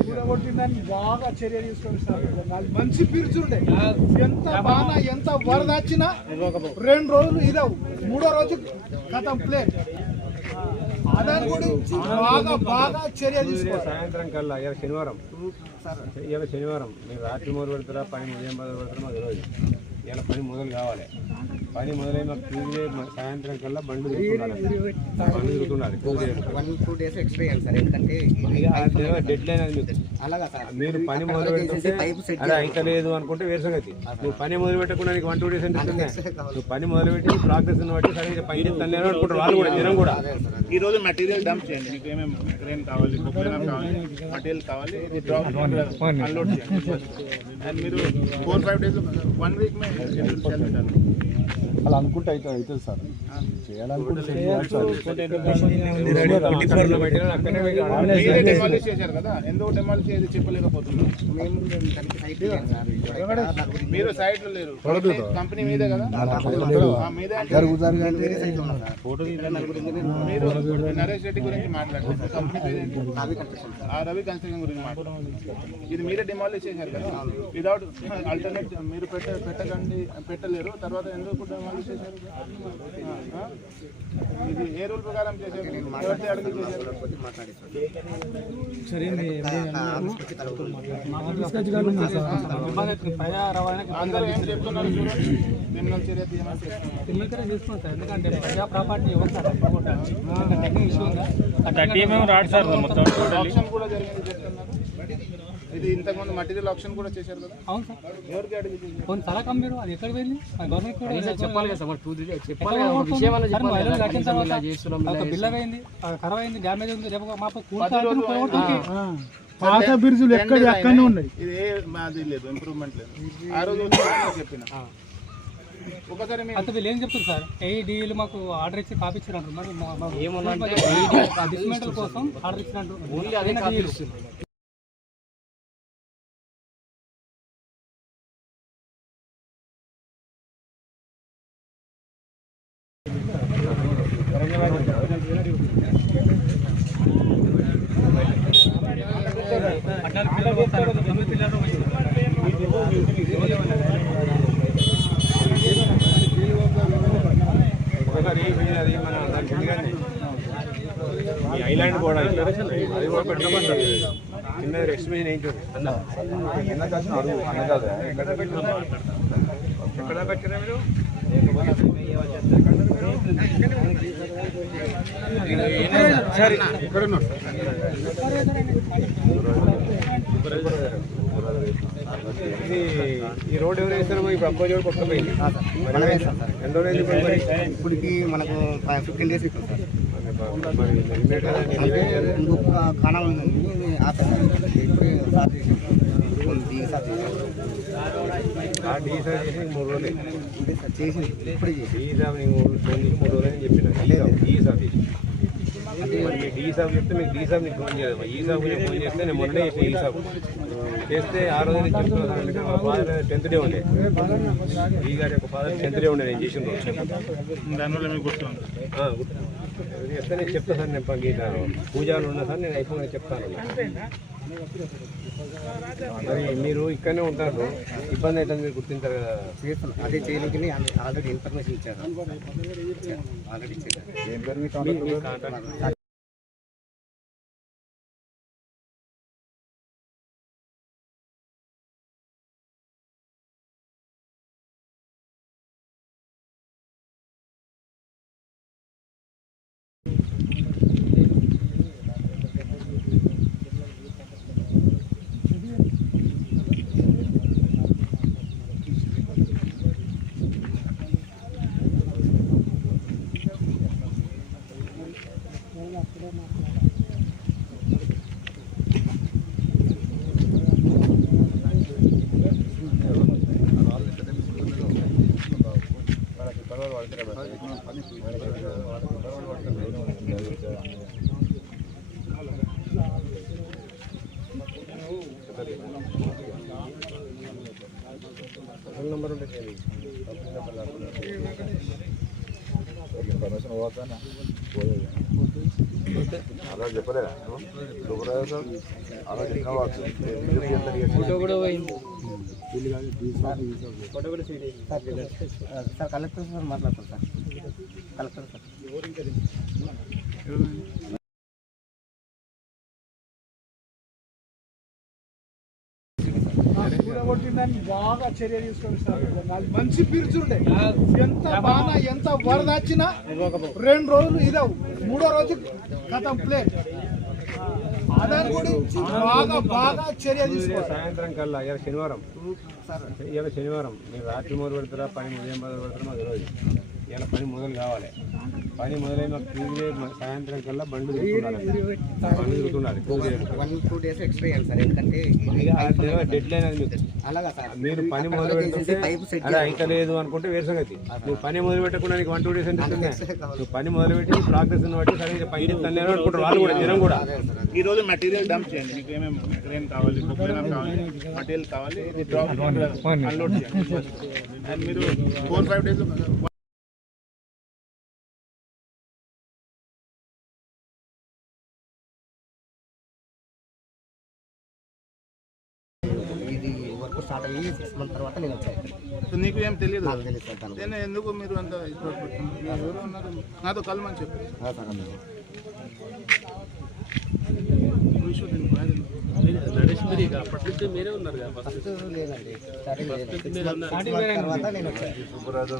కూడగొట్టిందని బాగా చర్య అది మంచి పిలుచుండే ఎంత బాధ ఎంత వరద వచ్చినా రెండు రోజులు ఇదవు. మూడో రోజు కథం ప్లేట్ అదాని గురించి బాగా బాగా చర్య తీసుకోవాలి సాయంత్రం కల్లా ఇవాళ శనివారం. ఇవాళ శనివారం. మీరు రాత్రి మొదలు పెడతారా పని ఉదయం మొదలు పెడతారా మాకు తెలియదు. ఇలా పని మొదలు కావాలి. పని మొదలై మాకు ట్యూస్డే సాయంత్రం కల్లా బండ్లు తిరుగుతుండాలి. బండ్లు తిరుగుతుండాలి Tuesday one two days extra ఇవ్వాలి సార్ ఎందుకంటే డెడ్ లైన్ అది మీకు. అలాగా సార్. మీరు పని మొదలు పెడుతుంటే పైపు సెట్ అదే అయితే లేదు అనుకుంటే వేరే సంగతి. నువ్వు పని మొదలు పెట్టకుండా నీకు వన్ టూ డేస్ అంటే నువ్వు పని మొదలు పెట్టి ప్రోగ్రెస్ బట్టి సరే ఇది పని చేస్తాను నేను అనుకుంటారు వాళ్ళు కూడా జనం కూడా. ఈ రోజు మెటీరియల్ డంప్ చేయండి. మీకు ఏమేమి క్రేన్ కావాలి మెటీరియల్ కావాలి ఇది డ్రాప్ అన్లోడ్ చేయండి. అండ్ మీరు four five days one week మే షెడ్యూల్ చేయాలి అలా అనుకుంటే అయితే అవుతుంది సార్. చేయాలనుకుంటే నరేష్ రెడ్డి గురించి మాట్లాడారు రవి కన్స్ట్రక్షన్ గురించి మాట్లాడారు ఇది మీరే డిమాలిష్ చేశారు కదా? వితౌట్ ఆల్టర్నేట్ మీరు పెట్ట పెట్టకండి పెట్టలేరు. తర్వాత ఎందుకు? ఇది ఏ రూల్ ప్రకారం చేశారు ఎవరిని అడిగి సార్ అందరూ ఏం చెప్తున్నారు ఎందుకంటే ప్రజా ప్రాపర్టీ సార్ టెక్నిక్ ఇష్యూ ఉందా ఆప్షన్ కూడా జరిగింది ఇది ఇంతకుముందు మటీరియల్ ఆప్షన్ కూడా చేశారు కదా? అవును సార్. ఎవరికి అడిగి చేశారు? కొన్ని సలహా మీరు అది ఎక్కడ పోయింది? గవర్నమెంట్ కూడా చెప్పాలి కదా సార్ టూ త్రీ ఎక్కడ చెప్పాలి కదా, ఒక పోతుంది? విషయం అన్న సార్, చెప్పాలి మహిళలు కదా, కట్టిన కనీసం ఇలా తర్వాత చేస్తున్నాం, ఇలా ఒక బిల్ చేస్తున్నాం. అయింది ఖరాబ్ అయింది డ్యామేజ్ ఉంది రేపు మాకు కూర్చోవాలి పాత బిరుజులు ఎక్కడ ఎక్కడనే ఉన్నాయి. ఇది ఏ మాది లేదు ఇంప్రూవ్మెంట్ లేదు. ఆ రోజు చెప్పిన. ఒకసారి మీ అంత వీళ్ళు ఏం చెప్తారు సార్? ఏ డీలు మాకు ఆర్డర్ ఇచ్చి కాపించారు మరి మా- మా- ఏమన్నా అంటే డిస్మెంటల్ కోసం ఆర్డర్ ఇచ్చినట్టు ఓన్లీ అదే పద్నాలుగు పిల్లలు వస్తారు తొమ్మిది పిల్లలు ఐలాండ్ కూడా అది కూడా పెట్టమంటారు చిన్న ఎక్స్ప్లెయిన్ ఏంటి కాసిన అడుగు అన్న కాదు ఎక్కడ పెట్టినా ఎక్కడ పెట్టినా మీరు ఇక్కడ ఉన్నారు ఇది ఈ రోడ్ ఎవరు వేస్తారో ఇప్పుడు అక్కో చోటు కొట్టపోయింది మనం సార్. ఎంత రోజులు మరి? ఇప్పటికి మనకు ఫిఫ్టీన్ డేస్ సార్. అంటే ఇంకొక ఉందండి. ఇప్పుడు సార్ దీని సార్ చేసాం సార్ చేసి సార్ ఇప్పుడే చేసి మూడు రోజులు అని చెప్పిన చేసి మరి మీకు సాబ్ చెప్తే మీకు సాబ్ నీకు ఫోన్ చేయదు ఈ ఫోన్ చేస్తే నేను మొన్ననే చేసిన ఈ సాబ్ చేస్తే ఆ రోజు నేను మా ఫాదర్ టెన్త్ డే ఉండే. ఈ గారి యొక్క ఫాదర్ టెన్త్ డే ఉండే నేను చేసిన రోజు. దానివల్ల గుర్తుంది. చెప్తే నేను చెప్తా సార్ నేను పంపించాను పూజలు ఉన్నా సార్ నేను అయిపోయిన చెప్తాను. మరి మీరు ఇక్కడనే ఉంటారు. ఇబ్బంది అవుతుంది మీరు గుర్తించారు కదా. అదే చేయడానికి ఆల్రెడీ ఇన్ఫర్మేషన్ ఇచ్చారు ఆల్రెడీ ఇచ్చారు చెప్పలేదా అలా ఫోటో కూడా పోయింది. సార్ కలెక్టర్ సార్ మాట్లాడతారు సార్. Collector sir. కొట్టిందని బాగా చర్య తీసుకొని మంచి పిరుచుండే. ఎంత బాణ ఎంత వరద వచ్చినా రెండు రోజులు ఇదవు. మూడో రోజు కథం ప్లేట్ అదని కూడా బాగా బాగా చర్య తీసుకోవాలి సాయంత్రం కల్లా ఇవాళ శనివారం. ఇవాళ శనివారం. మీరు రాత్రి మొదలు పెడతారా పని ఉదయం మొదలు పెడతారా మాకు తెలియదు ఇవాళ పని మొదలు కావాలి. పని మొదలై మాకు ట్యూస్డే సాయంత్రం కల్లా బండ్లు తిరుగుతుండాలి బండ్లు సార్ డెడ్ లైన్ అది సార్. మీరు పని మొదలు పెడుతుంటే పైపు సెట్ అదే అయితే లేదు అనుకుంటే వేరే సంగతి. నువ్వు పని మొదలు పెట్టకుండా నీకు వన్ టూ డేస్ ఎంత ఇస్తుంది? నువ్వు పని మొదలు పెట్టి ప్రాసెస్ బట్టి సరిగ్గా పని అనుకుంటారు వాళ్ళు కూడా జనం కూడా. ఈ రోజు మెటీరియల్ డంప్ చేయండి. మీకు ఏమేమి క్రేన్ కావాలి మెటీరియల్ కావాలి ఇది డ్రాప్ అన్లోడ్ చేయండి. అండ్ మీరు ఫోర్ ఫైవ్ డేస్ స్టార్ట్ అయ్యి సిక్స్ మంత్ తర్వాత నేను వచ్చాను సో నీకు ఏం తెలియదు నాకు తెలియదు నేను ఎందుకు మీరు అంత నాతో కలమని చెప్పి. నరేష్ మీరు ఇక అప్పటి నుంచి మీరే ఉన్నారు కదా ఫస్ట్ లేదండి స్టార్టింగ్ లేదు సిక్స్ మంత్ తర్వాత నేను వచ్చాను. సుబ్బరాజు